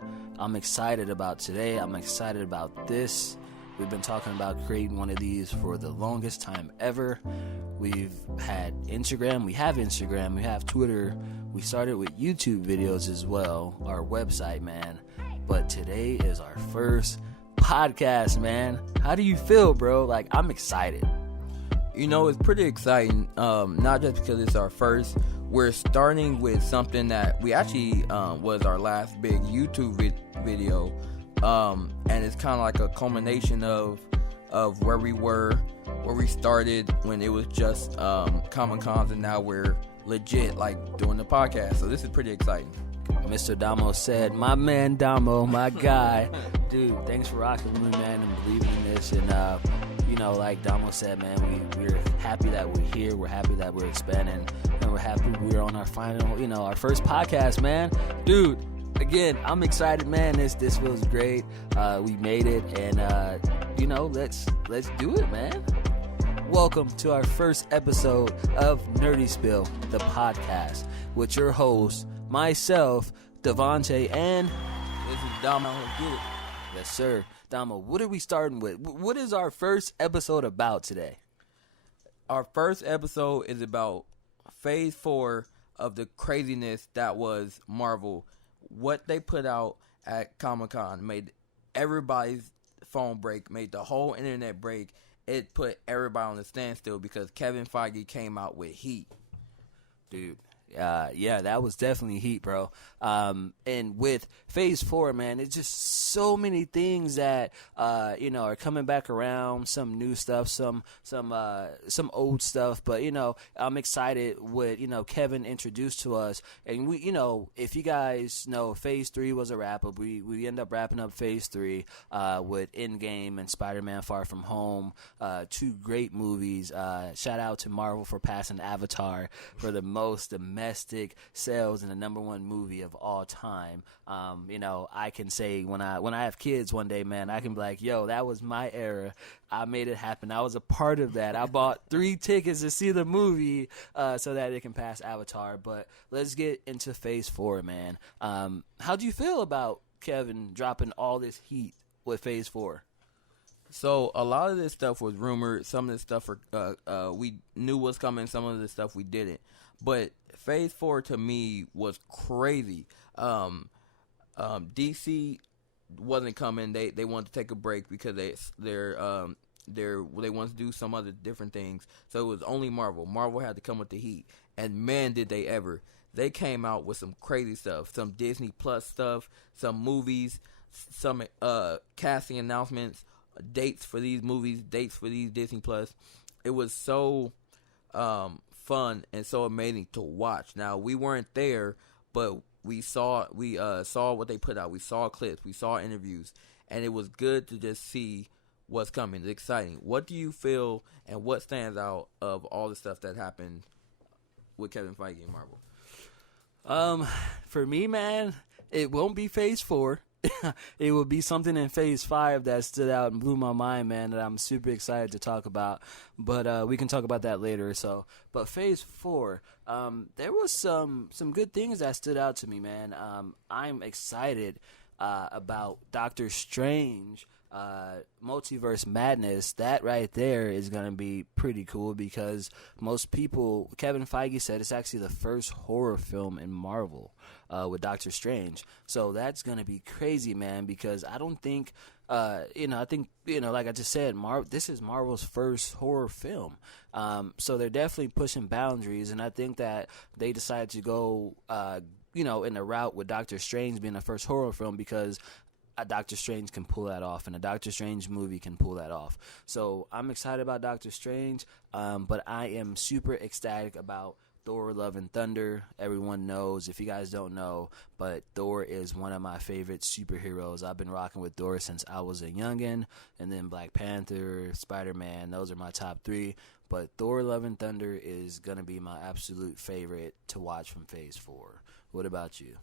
I'm excited about today. I'm excited about this. We've been talking about creating one of these for the longest time ever. We've had Instagram, we have Twitter. We started with YouTube videos as well, our website, man. But today is our first podcast, man. How do you feel, bro? Like, I'm excited. You know, it's pretty exciting, not just because it's our first. We're starting with something that we actually was our last big YouTube video, and it's kind of like a culmination of where we were, where we started when it was just Comic-Cons, and now we're legit, like, doing the podcast. So this is pretty exciting. Mr. Domo said, my man Domo, my guy. Dude, thanks for rocking with me, man, and believing in this. And, like Domo said, man, we're happy that we're here. We're happy that we're expanding. And we're happy we're on our final, our first podcast, man. Dude, again, I'm excited, man. This feels great. We made it. And, let's do it, man. Welcome to our first episode of NerdySpill, the podcast, with your host, myself, Davontae, and this is Domo. Let's get it. Yes, sir. Domo, what are we starting with? What is our first episode about today? Our first episode is about Phase 4 of the craziness that was Marvel. What they put out at Comic-Con made everybody's phone break, made the whole internet break. It put everybody on the standstill because Kevin Feige came out with heat. Dude. Yeah, that was definitely heat, bro. And with Phase 4, man, it's just so many things that are coming back around. Some new stuff, some old stuff. But I'm excited what Kevin introduced to us. And we, if you guys know, Phase 3 was a wrap up. We end up wrapping up Phase 3 with Endgame and Spider-Man: Far From Home. Two great movies. Shout out to Marvel for passing Avatar for the most domestic sales in the number one movie of all time. I can say when I have kids one day, man, I can be like, yo, that was my era. I made it happen. I was a part of that. I bought 3 tickets to see the movie so that it can pass Avatar. But let's get into Phase 4, man. How do you feel about Kevin dropping all this heat with Phase 4? So a lot of this stuff was rumored. Some of this stuff we knew was coming. Some of this stuff we didn't. But Phase 4 to me was crazy. DC wasn't coming. They wanted to take a break because they wanted to do some other different things. So it was only Marvel. Marvel had to come with the heat, and man, did they ever! They came out with some crazy stuff, some Disney Plus stuff, some movies, some casting announcements, dates for these movies, dates for these Disney Plus. It was so fun and so amazing to watch. Now, we weren't there, but we saw what they put out. We saw clips, we saw interviews, and it was good to just see what's coming. It's exciting. What do you feel and what stands out of all the stuff that happened with Kevin Feige and Marvel? For me, man, it won't be Phase 4. It will be something in Phase 5 that stood out and blew my mind, man, that I'm super excited to talk about. But we can talk about that later. But Phase 4, there was some good things that stood out to me, man. I'm excited about Doctor Strange, Multiverse Madness. That right there is going to be pretty cool because most people, Kevin Feige said it's actually the first horror film in Marvel with Doctor Strange. So that's going to be crazy, man, because I don't think, I think, like I just said, this is Marvel's first horror film. So they're definitely pushing boundaries, and I think that they decided to go, in the route with Doctor Strange being the first horror film because a Doctor Strange can pull that off, and a Doctor Strange movie can pull that off. So I'm excited about Doctor Strange, but I am super ecstatic about Thor: Love and Thunder. Everyone knows, if you guys don't know, but Thor is one of my favorite superheroes. I've been rocking with Thor since I was a youngin', and then Black Panther, Spider-Man, those are my top 3. But Thor: Love and Thunder is going to be my absolute favorite to watch from Phase 4. What about you?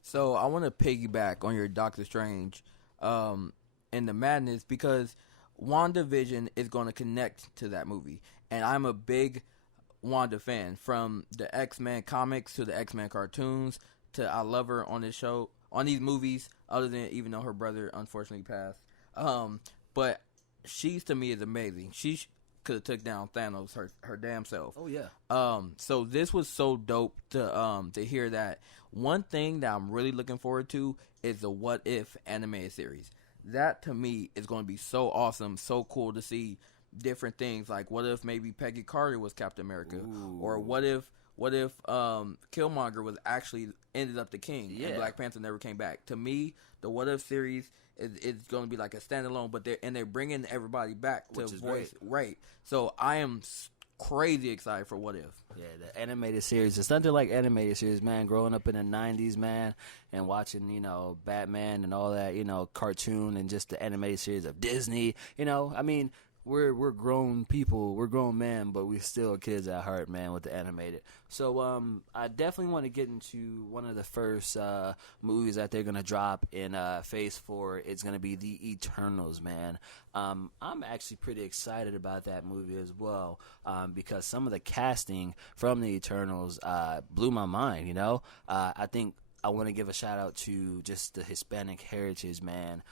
So I want to piggyback on your Doctor Strange and the madness because WandaVision is going to connect to that movie. And I'm a big Wanda fan, from the X-Men comics to the X-Men cartoons to I love her on this show. on these movies, other than even though her brother unfortunately passed. But she's to me is amazing. She could have took down Thanos her damn self. Oh yeah. So this was so dope to hear that. One thing that I'm really looking forward to is the What If animated series. That to me is going to be so awesome, so cool to see different things. Like what if maybe Peggy Carter was Captain America, or what if Killmonger was actually ended up the king and Black Panther never came back. To me, the What If series is going to be like a standalone, but they're bringing everybody back to voice right. So I am crazy excited for What If. Yeah, the animated series. It's nothing like animated series, man. Growing up in the 90s, man, and watching, Batman and all that, cartoon and just the animated series of Disney, I mean, we're grown people, we're grown men, but we're still kids at heart, man, with the animated. So I definitely want to get into one of the first movies that they're going to drop in Phase 4. It's going to be The Eternals, man. I'm actually pretty excited about that movie as well, because some of the casting from The Eternals blew my mind, I think I want to give a shout out to just the Hispanic heritage, man,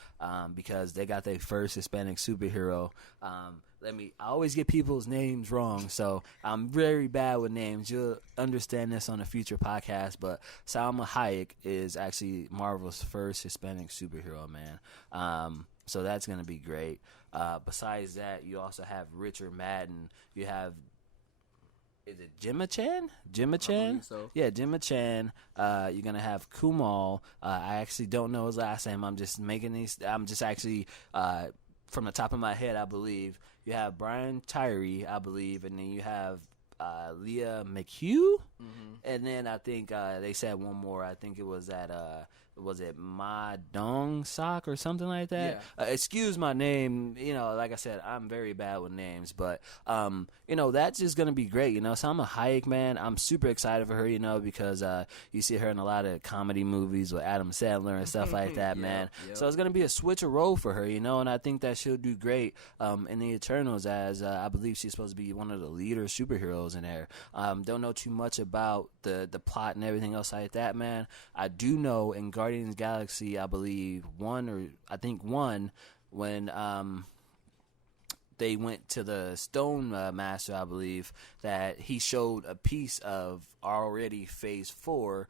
because they got their first Hispanic superhero. I always get people's names wrong, so I'm very bad with names. You'll understand this on a future podcast, but Salma Hayek is actually Marvel's first Hispanic superhero, man. So that's going to be great. Besides that, you also have Richard Madden. You have, is it Gemma Chan? Gemma Chan? I believe so. Yeah, Gemma Chan. You're going to have Kumal. I actually don't know his last name. I'm just actually, from the top of my head, I believe. You have Brian Tyree, I believe, and then you have Leah McHugh. Mm-hmm. And then I think they said one more. I think it was that, was it Ma Dong Sok or something like that? Yeah. Excuse my name. Like I said, I'm very bad with names. But, that's just going to be great. Salma Hayek, man, I'm super excited for her, because you see her in a lot of comedy movies with Adam Sandler and stuff like that, man. Yep. So it's going to be a switch of role for her, and I think that she'll do great in The Eternals, as I believe she's supposed to be one of the leader superheroes in there. Don't know too much about the plot and everything else like that, man. I do know in Guardians of the Galaxy, I believe one, when they went to the Stone Master, I believe, that he showed a piece of already Phase 4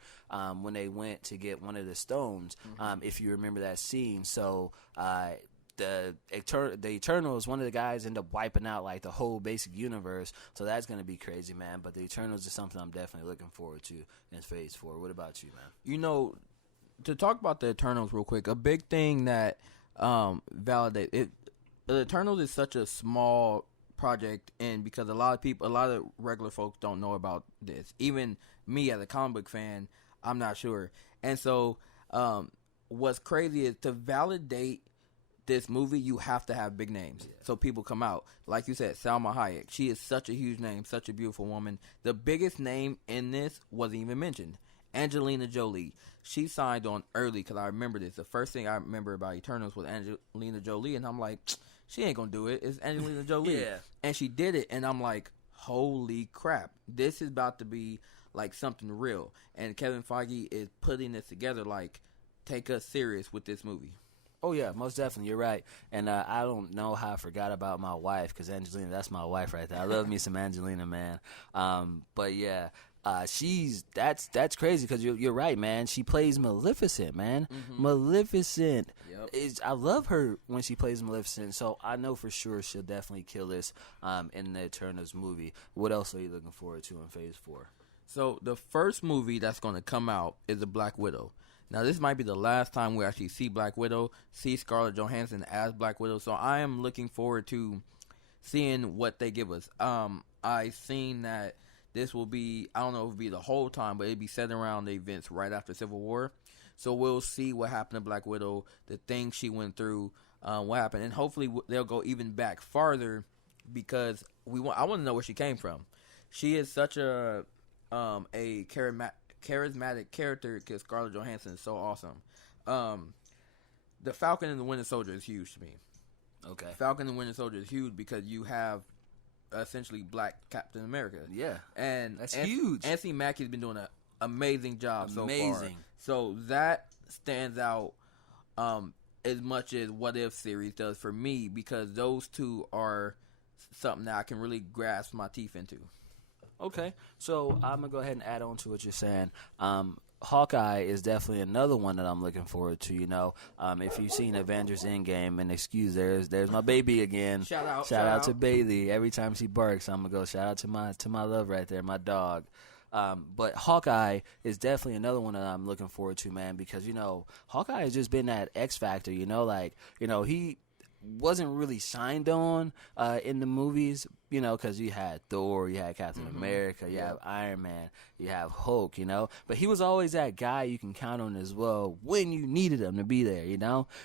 when they went to get one of the stones, if you remember that scene. So the Eternals, one of the guys ended up wiping out like the whole basic universe, so that's going to be crazy, man. But the Eternals is something I'm definitely looking forward to in Phase 4. What about you, man? To talk about the Eternals real quick, a big thing that validate it. The Eternals is such a small project, and because a lot of regular folks don't know about this. Even me as a comic book fan, I'm not sure. And so, what's crazy is to validate this movie, you have to have big names, so people come out. Like you said, Salma Hayek, she is such a huge name, such a beautiful woman. The biggest name in this wasn't even mentioned. Angelina Jolie. She signed on early, because I remember this. The first thing I remember about Eternals was Angelina Jolie, and I'm like, she ain't gonna do it. It's Angelina Jolie. Yeah. And she did it, and I'm like, holy crap. This is about to be like something real. And Kevin Feige is putting this together, like, take us serious with this movie. Oh, yeah, most definitely. You're right. And I don't know how I forgot about my wife, because Angelina, that's my wife right there. I love me some Angelina, man. But, yeah, that's crazy, because you're right, man. She plays Maleficent, man. Mm-hmm. Maleficent. Yep. I love her when she plays Maleficent, so I know for sure she'll definitely kill this in the Eternals movie. What else are you looking forward to in Phase 4? So the first movie that's going to come out is The Black Widow. Now, this might be the last time we actually see Black Widow, see Scarlett Johansson as Black Widow. So I am looking forward to seeing what they give us. I seen that this will be, I don't know if it'll be the whole time, but it'll be set around the events right after Civil War. So we'll see what happened to Black Widow, the things she went through, what happened. And hopefully they'll go even back farther, because I want to know where she came from. She is such a charismatic character, because Scarlett Johansson is so awesome. The Falcon and the Winter Soldier is huge to me. Okay. Falcon and Winter Soldier is huge because you have essentially Black Captain America. Yeah. And that's huge. Anthony Mackie's been doing an amazing job so far. So that stands out as much as What If series does for me, because those two are something that I can really grasp my teeth into. Okay, so I'm gonna go ahead and add on to what you're saying. Hawkeye is definitely another one that I'm looking forward to. If you've seen Avengers Endgame, and excuse, there's my baby again. Shout out to Bailey. Every time she barks, I'm gonna go shout out to my love right there, my dog. But Hawkeye is definitely another one that I'm looking forward to, man, because Hawkeye has just been that X factor. He wasn't really shined on in the movies, because you had Thor, you had Captain America, you have Iron Man, you have Hulk, but he was always that guy you can count on as well when you needed him to be there,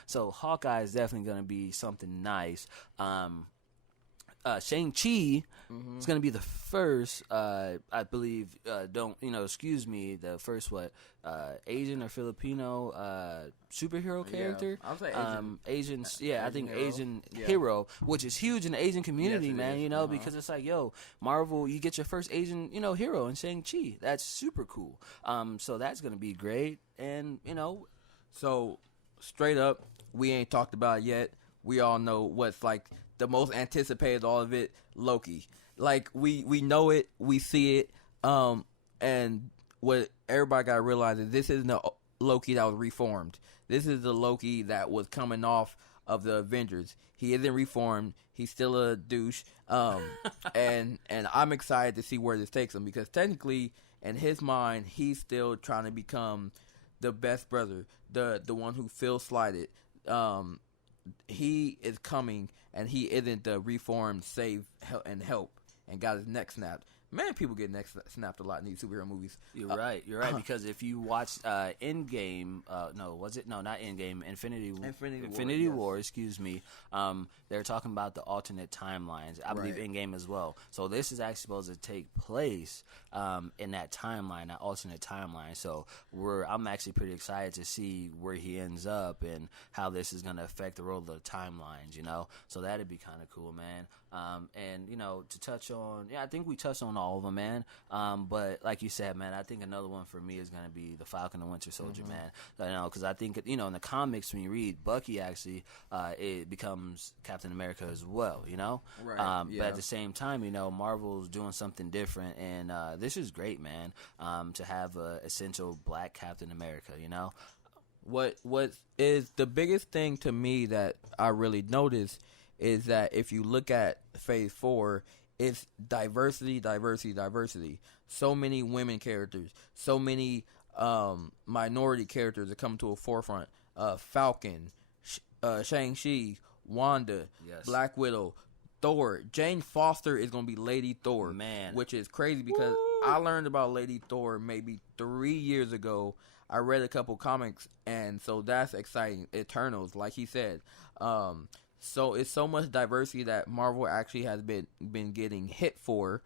so Hawkeye is definitely going to be something nice. Shang-Chi is going to be the first, I believe, the first Asian or Filipino superhero character. I'll say Asian. I think Asian hero, which is huge in the Asian community, yes, man. Because it's like, Marvel, you get your first Asian, hero in Shang-Chi. That's super cool. So that's going to be great, and So straight up, we ain't talked about it yet. We all know what's like the most anticipated all of it, Loki. Like we know it, we see it, and what everybody gotta realize is this isn't the Loki that was reformed. This is the Loki that was coming off of the Avengers. He isn't reformed. He's still a douche. And I'm excited to see where this takes him, because technically in his mind he's still trying to become the best brother, the one who feels slighted. He is coming, and he isn't the reformed save and help and got his neck snapped. Man, people get neck snapped a lot in these superhero movies. You're right, because if you watch Endgame, not Endgame, Infinity War, excuse me, they're talking about the alternate timelines. I believe Endgame as well. So this is actually supposed to take place in that timeline, that alternate timeline. So I'm actually pretty excited to see where he ends up and how this is going to affect the role of the timelines, So that'd be kind of cool, man. And to touch on, I think we touched on all of them, man. But like you said, man, I think another one for me is going to be the Falcon and Winter Soldier, man. Because I think, in the comics, when you read Bucky, actually, it becomes Captain America as well, Right. But at the same time, Marvel's doing something different, and this is great, man, to have a essential black Captain America, What is the biggest thing to me that I really noticed is that if you look at Phase 4, it's diversity. So many women characters, so many minority characters that come to a forefront. Falcon, Shang-Chi, Wanda, yes. Black Widow, Thor. Jane Foster is going to be Lady Thor, man, which is crazy because I learned about Lady Thor maybe 3 years ago. I read a couple comics, and so that's exciting. Eternals, like he said. So it's so much diversity that Marvel actually has been getting hit for,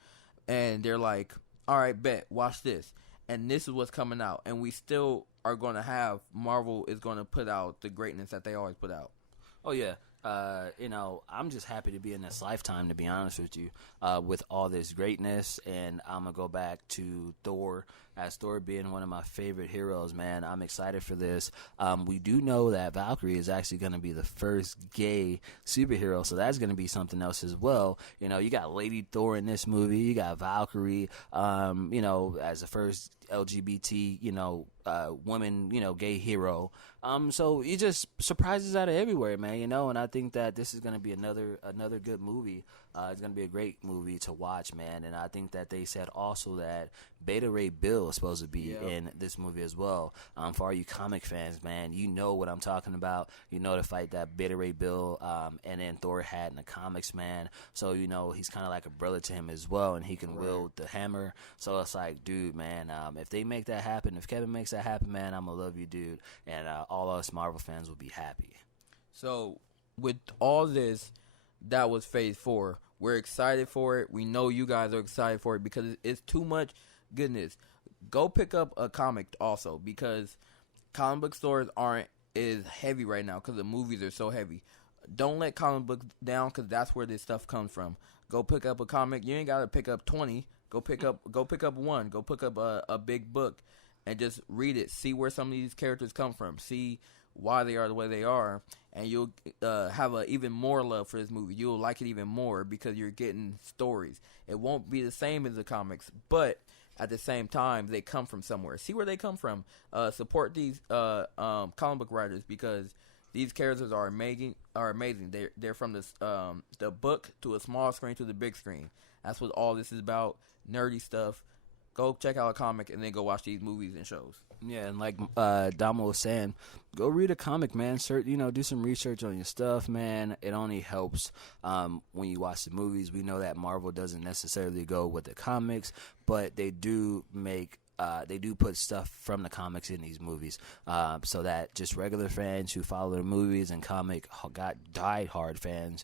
and they're like, all right, bet, watch this. And this is what's coming out. And we still are going to have, Marvel is going to put out the greatness that they always put out. Oh, yeah. I'm just happy to be in this lifetime, to be honest with you, with all this greatness. And I'm going to go back to Thor, as Thor being one of my favorite heroes, man. I'm excited for this. We do know that Valkyrie is actually going to be the first gay superhero, so that's going to be something else as well. You got Lady Thor in this movie. You got Valkyrie, as the first LGBT, woman, gay hero. So it just surprises out of everywhere, man, and I think that this is going to be another good movie. It's going to be a great movie to watch, man. And I think that they said also that Beta Ray Bill is supposed to be in this movie as well. For all you comic fans, man, you know what I'm talking about. You know the fight that Beta Ray Bill and then Thor had in the comics, man. So, he's kind of like a brother to him as well, and he can wield the hammer. So it's like, dude, man, if they make that happen, if Kevin makes that happen, man, I'm going to love you, dude. And all us Marvel fans will be happy. So with all this, that was Phase 4. We're excited for it. We know you guys are excited for it because it's too much goodness. Go pick up a comic also, because comic book stores is heavy right now because the movies are so heavy. Don't let comic books down, because that's where this stuff comes from. Go pick up a comic. You ain't got to pick up 20. Go pick up one. Go pick up a big book and just read it. See where some of these characters come from. See why they are the way they are, and you'll have a even more love for this movie. You'll like it even more because you're getting stories. It won't be the same as the comics, but at the same time, they come from somewhere. See where they come from. Support these comic book writers because these characters are amazing. They're from the book to a small screen to the big screen. That's what all this is about. Nerdy stuff. Go check out a comic and then go watch these movies and shows. Yeah, and like Domo was saying, go read a comic, man. Do some research on your stuff, man. It only helps when you watch the movies. We know that Marvel doesn't necessarily go with the comics, but they do put stuff from the comics in these movies, so that just regular fans who follow the movies and diehard fans,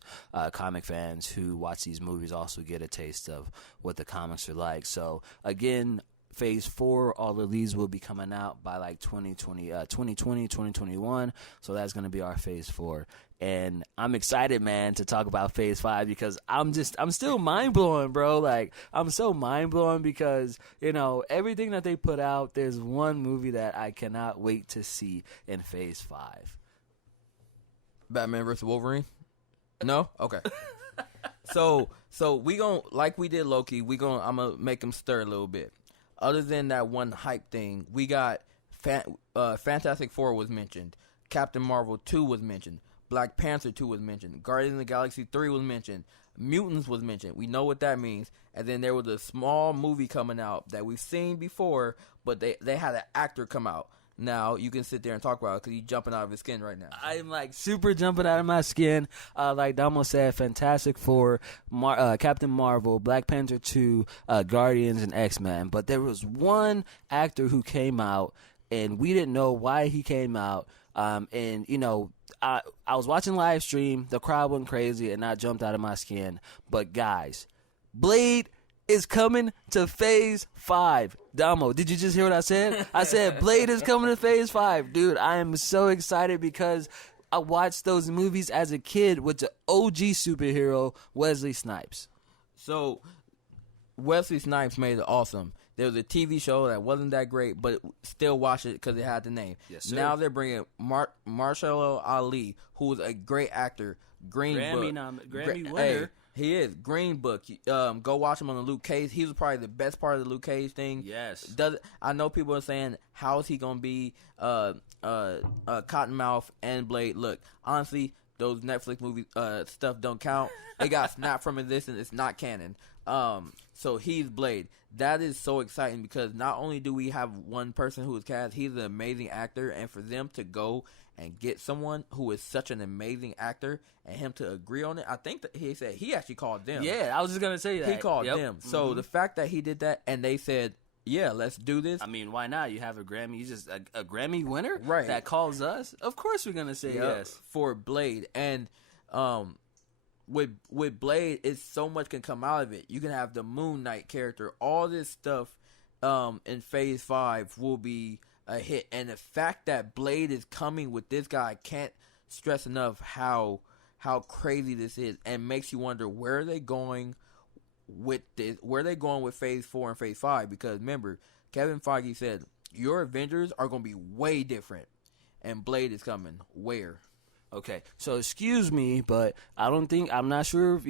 comic fans who watch these movies also get a taste of what the comics are like. So again, Phase 4, all of these will be coming out by like 2021. So that's going to be our Phase 4. And I'm excited, man, to talk about Phase 5 because I'm still mind blowing, bro. Like, I'm so mind blowing because, everything that they put out, there's one movie that I cannot wait to see in Phase 5. Batman vs. Wolverine? No? Okay. So we gon' like we did Loki, I'm gonna make them stir a little bit. Other than that one hype thing, we got Fantastic Four was mentioned. Captain Marvel 2 was mentioned. Black Panther 2 was mentioned. Guardians of the Galaxy 3 was mentioned. Mutants was mentioned. We know what that means. And then there was a small movie coming out that we've seen before, but they had an actor come out. Now, you can sit there and talk about it because he's jumping out of his skin right now. I'm like super jumping out of my skin. Like Damo said, Fantastic Four, Captain Marvel, Black Panther 2, Guardians, and X-Men. But there was one actor who came out, and we didn't know why he came out. I was watching live stream. The crowd went crazy, and I jumped out of my skin. But guys, Blade is coming to Phase 5. Damo, did you just hear what I said? I said Blade is coming to Phase 5. Dude, I am so excited because I watched those movies as a kid with the OG superhero, Wesley Snipes. So, Wesley Snipes made it awesome. There was a TV show that wasn't that great, but still watch it because it had the name. Yes, sir. Now they're bringing Mahershala Ali, who was a great actor. Grammy winner. Hey, he is. Green Book. Go watch him on the Luke Cage. He was probably the best part of the Luke Cage thing. Yes. I know people are saying, how is he going to be Cottonmouth and Blade? Look, honestly, those Netflix movie stuff don't count. It got snapped from this and it's not canon. So he's Blade. That is so exciting because not only do we have one person who is cast, he's an amazing actor, and for them to go and get someone who is such an amazing actor and him to agree on it, I think that he said he actually called them. Yeah, I was just going to say that. He called them. So the fact that he did that and they said, yeah, let's do this. I mean, why not? You have a Grammy. You just a Grammy winner right that calls us. Of course we're going to say yes. For Blade. And with Blade, it's so much can come out of it. You can have the Moon Knight character. All this stuff in Phase 5 will be a hit. And the fact that Blade is coming with this guy, I can't stress enough how crazy this is, and makes you wonder where are they going with this. Where are they going with Phase 4 and Phase 5? Because remember, Kevin Feige said your Avengers are going to be way different, and Blade is coming. Where? Okay, so excuse me, but I'm not sure if,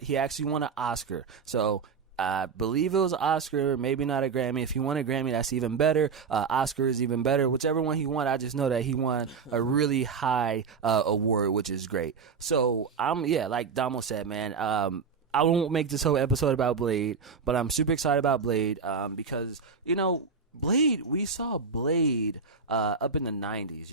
he actually won an Oscar. So I believe it was an Oscar, maybe not a Grammy. If he won a Grammy, that's even better. Oscar is even better. Whichever one he won, I just know that he won a really high award, which is great. So, like Damo said, man, I won't make this whole episode about Blade, but I'm super excited about Blade because, Blade, we saw Blade up in the 90s,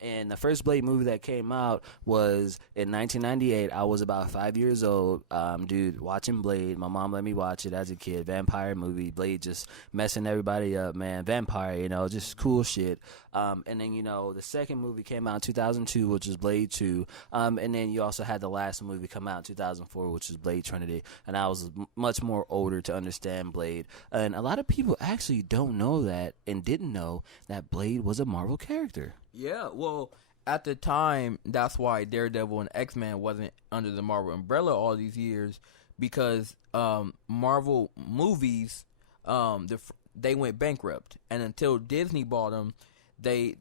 and the first Blade movie that came out was in 1998. I was about 5 years old, watching Blade. My mom let me watch it as a kid. Vampire movie. Blade just messing everybody up, man. Vampire, just cool shit. And then, the second movie came out in 2002, which was Blade 2. And then you also had the last movie come out in 2004, which was Blade Trinity. And I was much more older to understand Blade. And a lot of people actually don't know that and didn't know that Blade was a Marvel character. Yeah, well, at the time, that's why Daredevil and X-Men wasn't under the Marvel umbrella all these years, because Marvel movies, they went bankrupt, and until Disney bought them, they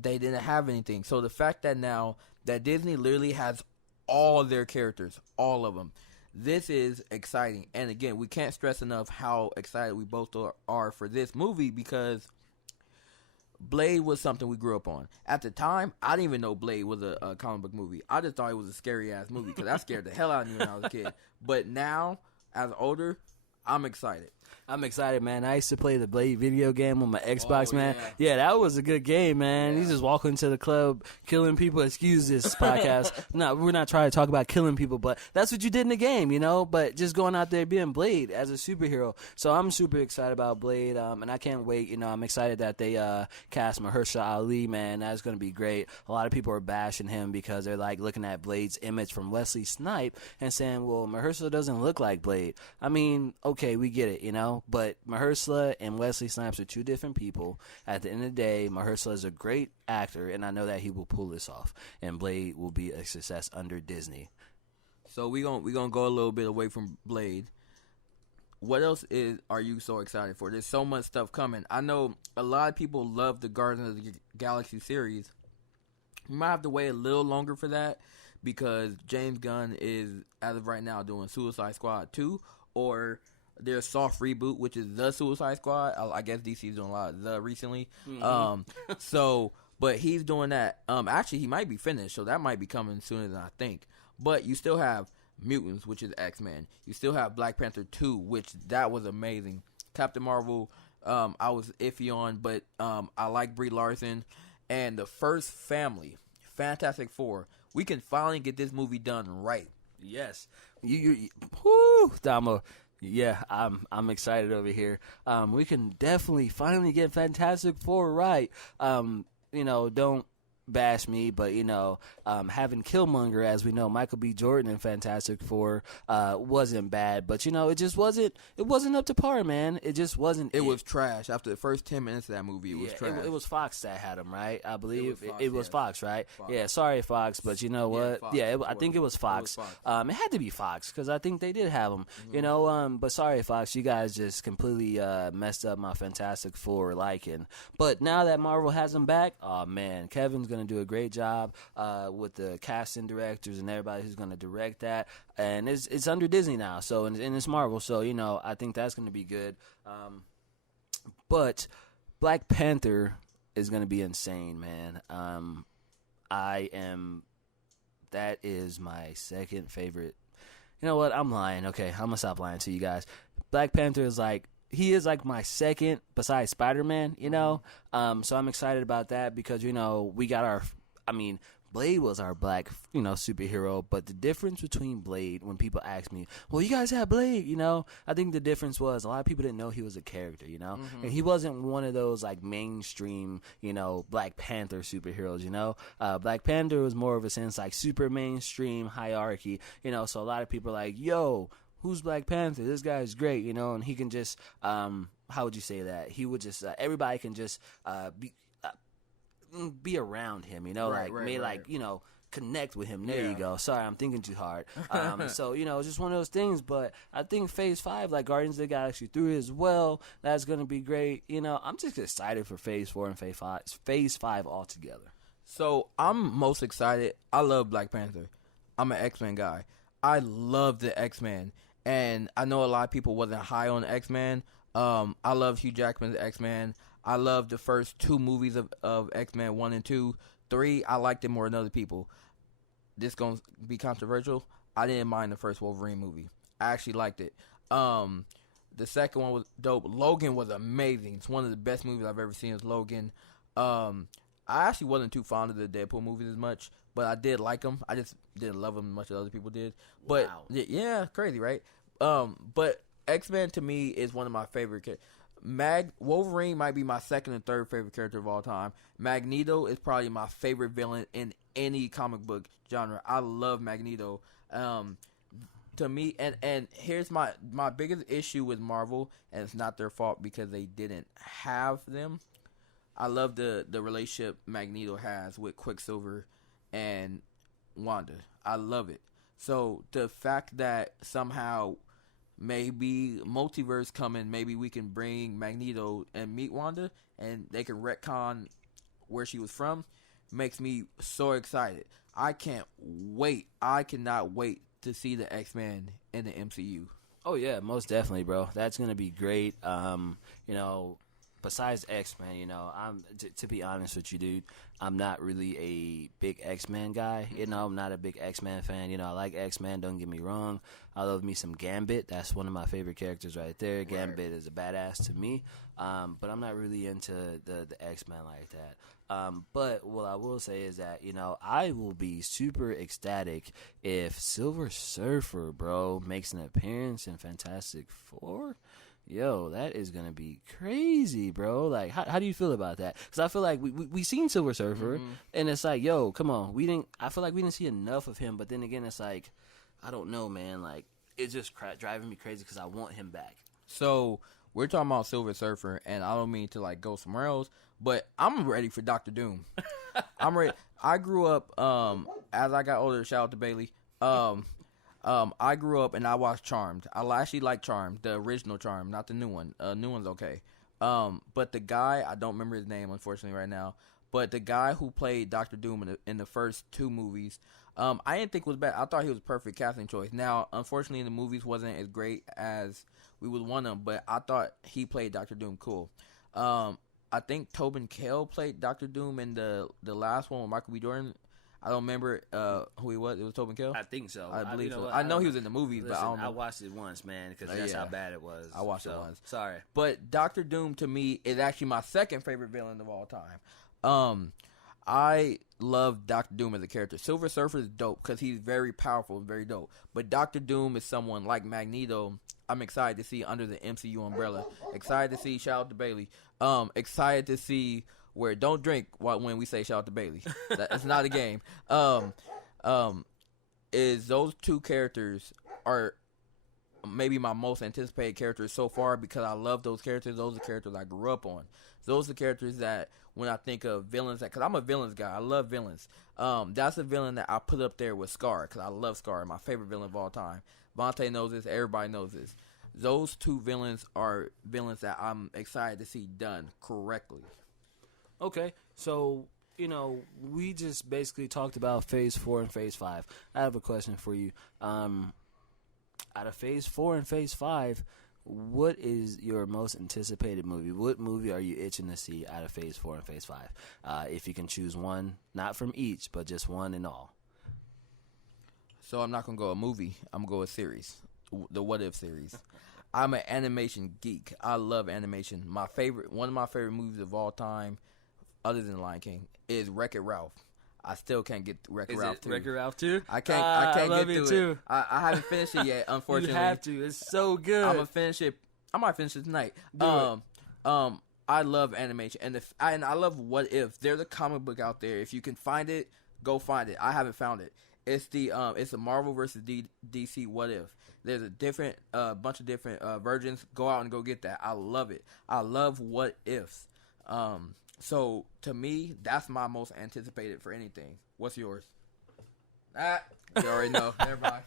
didn't have anything. So the fact that now that Disney literally has all their characters, all of them, this is exciting. And again, we can't stress enough how excited we both are for this movie, because Blade was something we grew up on. At the time, I didn't even know Blade was a comic book movie. I just thought it was a scary ass movie because I scared the hell out of me when I was a kid. But now, as older, I'm excited. I'm excited, man. I used to play the Blade video game on my Xbox, man. Yeah. Yeah, that was a good game, man. Yeah. He's just walking into the club, killing people. Excuse this podcast. No, we're not trying to talk about killing people, but that's what you did in the game, you know? But just going out there being Blade as a superhero. So I'm super excited about Blade, and I can't wait. You know, I'm excited that they cast Mahershala Ali, man. That's going to be great. A lot of people are bashing him because they're, like, looking at Blade's image from Wesley Snipes and saying, well, Mahershala doesn't look like Blade. I mean, okay, we get it, you know? But Mahershala and Wesley Snipes are two different people. At the end of the day, Mahershala is a great actor, and I know that he will pull this off. And Blade will be a success under Disney. So we gonna go a little bit away from Blade. What else are you so excited for? There's so much stuff coming. I know a lot of people love the Guardians of the Galaxy series. We might have to wait a little longer for that because James Gunn is, as of right now, doing Suicide Squad 2 or their soft reboot, which is The Suicide Squad. I guess DC's doing a lot of the recently. Mm-hmm. But he's doing that. Actually, he might be finished, so that might be coming sooner than I think. But you still have Mutants, which is X-Men. You still have Black Panther 2, which that was amazing. Captain Marvel, I was iffy on, but I like Brie Larson. And the first family, Fantastic Four. We can finally get this movie done right. Yes. Whoo, Damo. Yeah, I'm excited over here. We can definitely finally get Fantastic Four right. You know, don't bash me, but you know, having Killmonger, as we know, Michael B. Jordan in Fantastic Four, wasn't bad, but you know, it just wasn't. It wasn't up to par, man. It just wasn't. It was trash. After the first 10 minutes of that movie, it was trash. It was Fox that had him, right? I believe it was Fox, Fox, right? Fox. Yeah, sorry, Fox, but you know what? Fox. I think it was Fox. It had to be Fox because I think they did have him. Mm-hmm. You know, but sorry, Fox, you guys just completely messed up my Fantastic Four liking. But now that Marvel has him back, oh man, Kevin's gonna do a great job with the casting directors and everybody who's going to direct that, and it's under Disney now, so and it's Marvel, so you know, I think that's going to be good. But Black Panther is going to be insane, man. That is my second favorite. You know what? I'm lying. Okay, I'm gonna stop lying to you guys. Black Panther is like. He is like my second besides Spider-Man, you know? So I'm excited about that because, you know, we got Blade was our black, you know, superhero. But the difference between Blade, when people ask me, well, you guys have Blade, you know? I think the difference was a lot of people didn't know he was a character, you know? Mm-hmm. And he wasn't one of those, like, mainstream, you know, Black Panther superheroes, you know? Black Panther was more of a sense, like, super mainstream hierarchy, you know? So a lot of people are like, yo, who's Black Panther? This guy is great, you know, and he can just, how would you say that? He would just, everybody can just be around him, you know, like, you know, connect with him. There you go. Sorry, I'm thinking too hard. So, you know, it's just one of those things, but I think Phase 5, like Guardians of the Galaxy 3 as well, that's going to be great. You know, I'm just excited for Phase 4 and Phase 5 altogether. So, I'm most excited. I love Black Panther. I'm an X-Men guy. I love the X-Men. And I know a lot of people wasn't high on X-Men. I love Hugh Jackman's X-Men. I love the first two movies of X-Men 1 and 2. 3, I liked it more than other people. This going to be controversial. I didn't mind the first Wolverine movie. I actually liked it. The second one was dope. Logan was amazing. It's one of the best movies I've ever seen is Logan. I actually wasn't too fond of the Deadpool movies as much, but I did like them. I just didn't love them as much as other people did. But yeah, crazy, right? But X-Men to me is one of my favorite characters. Wolverine might be my second and third favorite character of all time. Magneto is probably my favorite villain in any comic book genre. I love Magneto. To me, and here's my biggest issue with Marvel, and it's not their fault because they didn't have them. I love the relationship Magneto has with Quicksilver and Wanda. I love it. So the fact that somehow maybe multiverse coming. Maybe we can bring Magneto and meet Wanda, and they can retcon where she was from. Makes me so excited. I can't wait. I cannot wait to see the X-Men in the MCU. Oh yeah, most definitely, bro. That's gonna be great. Besides X-Men, I'm to be honest with you, dude, I'm not really a big X-Men guy. I'm not a big X-Men fan. I like X-Men, don't get me wrong. I love me some Gambit. That's one of my favorite characters right there. Gambit is a badass to me. But I'm not really into the X-Men like that. But what I will say is that, I will be super ecstatic if Silver Surfer, bro, makes an appearance in Fantastic Four. Yo, that is gonna be crazy, bro. Like, how do you feel about that? Because I feel like we seen Silver Surfer, and it's like, yo, come on, I feel like we didn't see enough of him. But then again, it's like, I don't know, man. Like, it's just driving me crazy because I want him back. So we're talking about Silver Surfer, and I don't mean to like go somewhere else, but I'm ready for Doctor Doom. I'm ready. I grew up as I got older. Shout out to Bailey. I grew up and I watched Charmed. I actually like Charmed, the original Charmed, not the new one. New one's okay. But the guy, I don't remember his name, unfortunately, right now. But the guy who played Doctor Doom in the first two movies, I didn't think was bad. I thought he was a perfect casting choice. Now, unfortunately, the movies wasn't as great as we would want them, but I thought he played Doctor Doom cool. I think Tobin Kell played Doctor Doom in the last one with Michael B. Jordan. I don't remember who he was. It was Tobin Kell? I think so. I believe so. I know he was in the movies, listen, but I don't know. I watched it once, man, because that's how bad it was. I watched it once. Sorry. But Doctor Doom, to me, is actually my second favorite villain of all time. I love Doctor Doom as a character. Silver Surfer is dope because he's very powerful and very dope. But Doctor Doom is someone like Magneto I'm excited to see under the MCU umbrella. Excited to see, shout out to Bailey. Excited to see where don't drink when we say shout out to Bailey. It's not a game. Is those two characters are maybe my most anticipated characters so far because I love those characters. Those are the characters I grew up on. Those are the characters that when I think of villains, because I'm a villains guy. I love villains. That's a villain that I put up there with Scar because I love Scar, my favorite villain of all time. Davontae knows this. Everybody knows this. Those two villains are villains that I'm excited to see done correctly. Okay, so, we just basically talked about Phase 4 and Phase 5. I have a question for you. Out of Phase 4 and Phase 5, what is your most anticipated movie? What movie are you itching to see out of Phase 4 and Phase 5? If you can choose one, not from each, but just one and all. So I'm not going to go a movie. I'm going to go a series. The What If series. I'm an animation geek. I love animation. One of my favorite movies of all time, other than Lion King, is Wreck-It Ralph. I still can't get Wreck-It Ralph 2. Wreck-It Ralph 2? I can't get to it. I haven't finished it yet, unfortunately. You have to. It's so good. I'm gonna finish it. I might finish it tonight. I love animation, and I love What If. There's a comic book out there. If you can find it, go find it. I haven't found it. It's the Marvel versus DC What If. There's a bunch of different versions. Go out and go get that. I love it. I love What Ifs. So to me, that's my most anticipated for anything. What's yours? You already know. Everybody.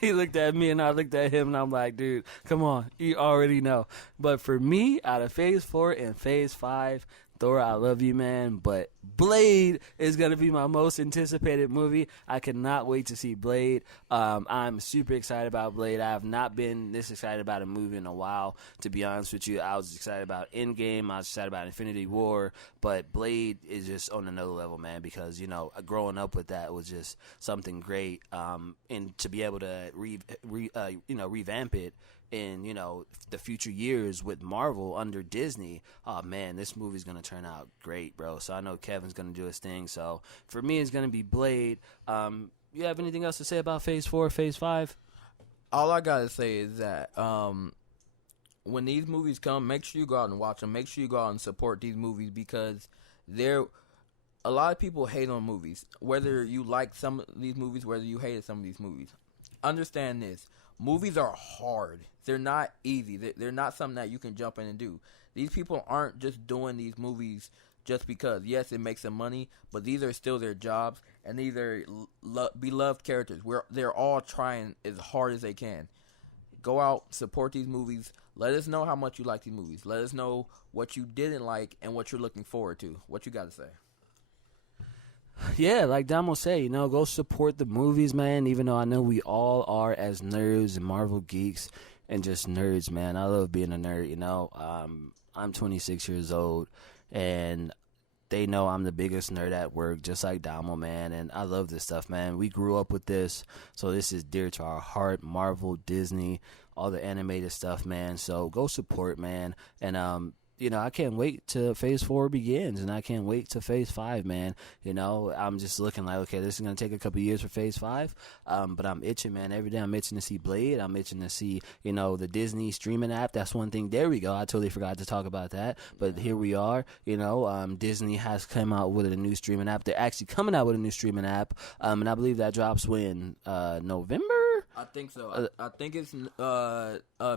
He looked at me and I looked at him and I'm like, dude, come on. You already know. But for me, out of Phase 4 and Phase 5, Thor, I love you, man, but Blade is going to be my most anticipated movie. I cannot wait to see Blade. I'm super excited about Blade. I have not been this excited about a movie in a while, to be honest with you. I was excited about Endgame. I was excited about Infinity War, but Blade is just on another level, man, because, growing up with that was just something great. And to be able to revamp it in, the future years with Marvel under Disney, oh man, this movie's gonna turn out great, bro. So I know Kevin's gonna do his thing. So for me, it's gonna be Blade. You have anything else to say about Phase 4, Phase 5? All I gotta say is that when these movies come, make sure you go out and watch them. Make sure you go out and support these movies because a lot of people hate on movies. Whether you like some of these movies, whether you hated some of these movies, understand this. Movies are hard. They're not easy. They're not something that you can jump in and do. These people aren't just doing these movies just because. Yes, it makes them money, but these are still their jobs, and these are beloved characters. They're all trying as hard as they can. go out, support these movies. Let us know how much you like these movies. Let us know what you didn't like and what you're looking forward to. What you got to say? Yeah, like Damo said, go support the movies, man, even though I know we all are as nerds and Marvel geeks and just nerds, man. I love being a nerd, I'm 26 years old, and they know I'm the biggest nerd at work, just like Damo, man, and I love this stuff, man. We grew up with this, so this is dear to our heart. Marvel, Disney, all the animated stuff, man, so go support, man, and I can't wait till Phase 4 begins, and I can't wait till Phase 5, man. I'm just looking like, okay, this is going to take a couple years for Phase 5, but I'm itching, man. Every day I'm itching to see Blade. I'm itching to see, the Disney streaming app. That's one thing. There we go. I totally forgot to talk about that, but here we are. Disney has come out with a new streaming app. They're actually coming out with a new streaming app, and I believe that drops when, November? I think so. I think it's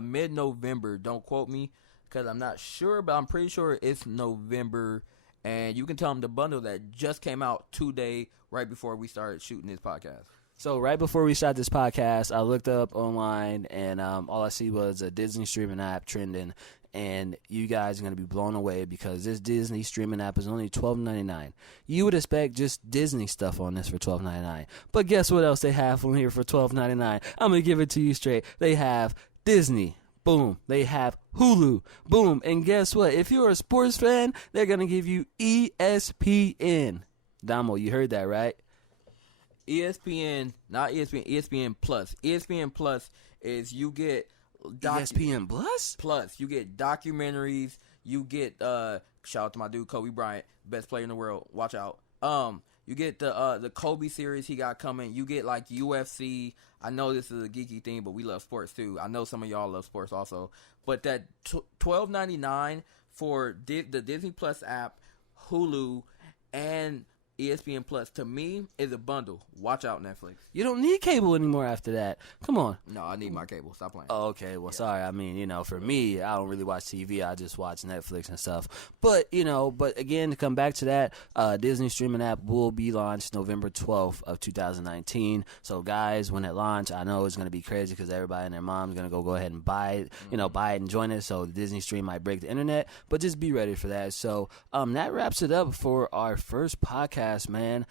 mid-November. Don't quote me, because I'm not sure, but I'm pretty sure it's November. And you can tell them the bundle that just came out today, right before we started shooting this podcast. So right before we shot this podcast, I looked up online, and all I see was a Disney streaming app trending. And you guys are going to be blown away because this Disney streaming app is only $12.99. You would expect just Disney stuff on this for $12.99. But guess what else they have on here for $12.99? I'm going to give it to you straight. They have Disney. Boom. They have Hulu. Boom. And guess what? If you're a sports fan, they're going to give you ESPN. Damo, you heard that, right? ESPN, not ESPN, ESPN Plus. ESPN Plus is you get... ESPN Plus? Plus, you get documentaries. You get, shout out to my dude, Kobe Bryant, best player in the world. Watch out. You get the Kobe series he got coming. You get, like, UFC. I know this is a geeky thing, but we love sports too. I know some of y'all love sports also. But that $12.99 for the Disney Plus app, Hulu, and ESPN Plus, to me, is a bundle. Watch out, Netflix. You don't need cable anymore after that. Come on. No, I need my cable. Stop playing. Oh, okay. Well, sorry. I mean, for me, I don't really watch TV. I just watch Netflix and stuff. But, but again, to come back to that, Disney streaming app will be launched November 12th of 2019. So, guys, when it launches, I know it's going to be crazy because everybody and their mom's going to go ahead and buy it, buy it and join it. So, the Disney stream might break the internet. But just be ready for that. So, that wraps it up for our first podcast, man.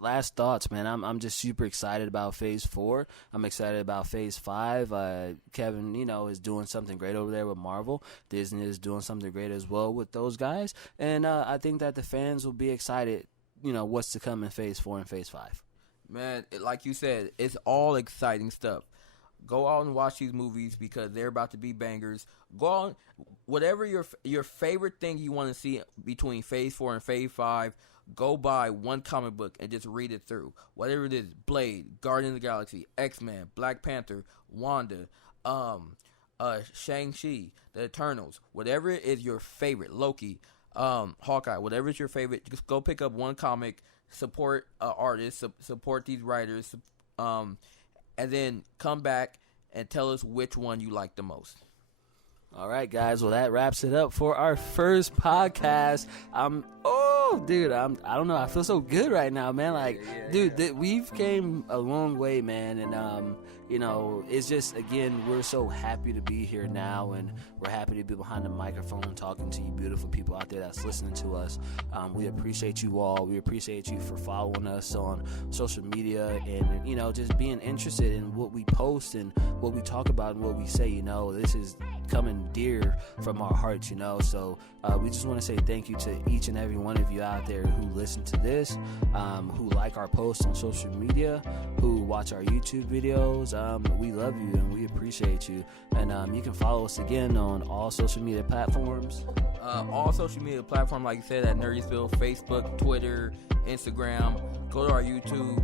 Last thoughts, man. I'm just super excited about Phase 4. I'm excited about Phase 5. Kevin, is doing something great over there with Marvel. Disney is doing something great as well with those guys. And I think that the fans will be excited, what's to come in Phase 4 and Phase 5. Man, like you said, it's all exciting stuff. Go out and watch these movies because they're about to be bangers. Go on, whatever your favorite thing you want to see between Phase 4 and Phase 5, go buy one comic book and just read it through. Whatever it is, Blade, Guardians of the Galaxy, X-Men, Black Panther, Wanda, Shang-Chi, The Eternals, whatever is your favorite, Loki, Hawkeye, whatever is your favorite, just go pick up one comic, support artists, support these writers, and then come back and tell us which one you like the most. All right, guys. Well, that wraps it up for our first podcast. I don't know. I feel so good right now, man. Like, we've came a long way, man. And, it's just, again, we're so happy to be here now. And we're happy to be behind the microphone talking to you beautiful people out there that's listening to us. We appreciate you all. We appreciate you for following us on social media and, just being interested in what we post and what we talk about and what we say. This is coming dear from our hearts, so we just want to say thank you to each and every one of you out there who listen to this, who like our posts on social media, who watch our YouTube videos. We love you and we appreciate you, and you can follow us again on all social media platforms. All social media platforms, like you said, at NerdySpill, Facebook, Twitter, Instagram. Go to our YouTube.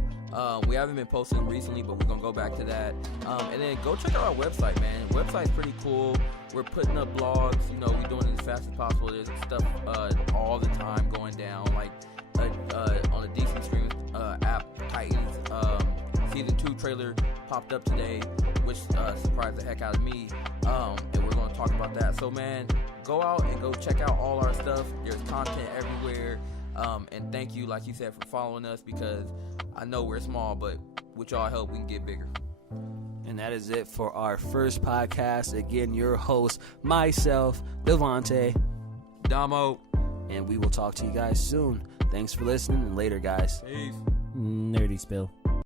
We haven't been posting recently, but we're going to go back to that. And then go check out our website, man. The website's pretty cool. We're putting up blogs. We're doing it as fast as possible. There's stuff all the time going down, like on the DC Stream app, Titans. Season 2 trailer popped up today, which surprised the heck out of me. And we're going to talk about that. So, man, go out and go check out all our stuff. There's content everywhere. And thank you, like you said, for following us, because I know we're small, but with y'all help, we can get bigger. And that is it for our first podcast. Again, your host, myself, Davontae, Domo, and we will talk to you guys soon. Thanks for listening, and later, guys. Peace. NerdySpill.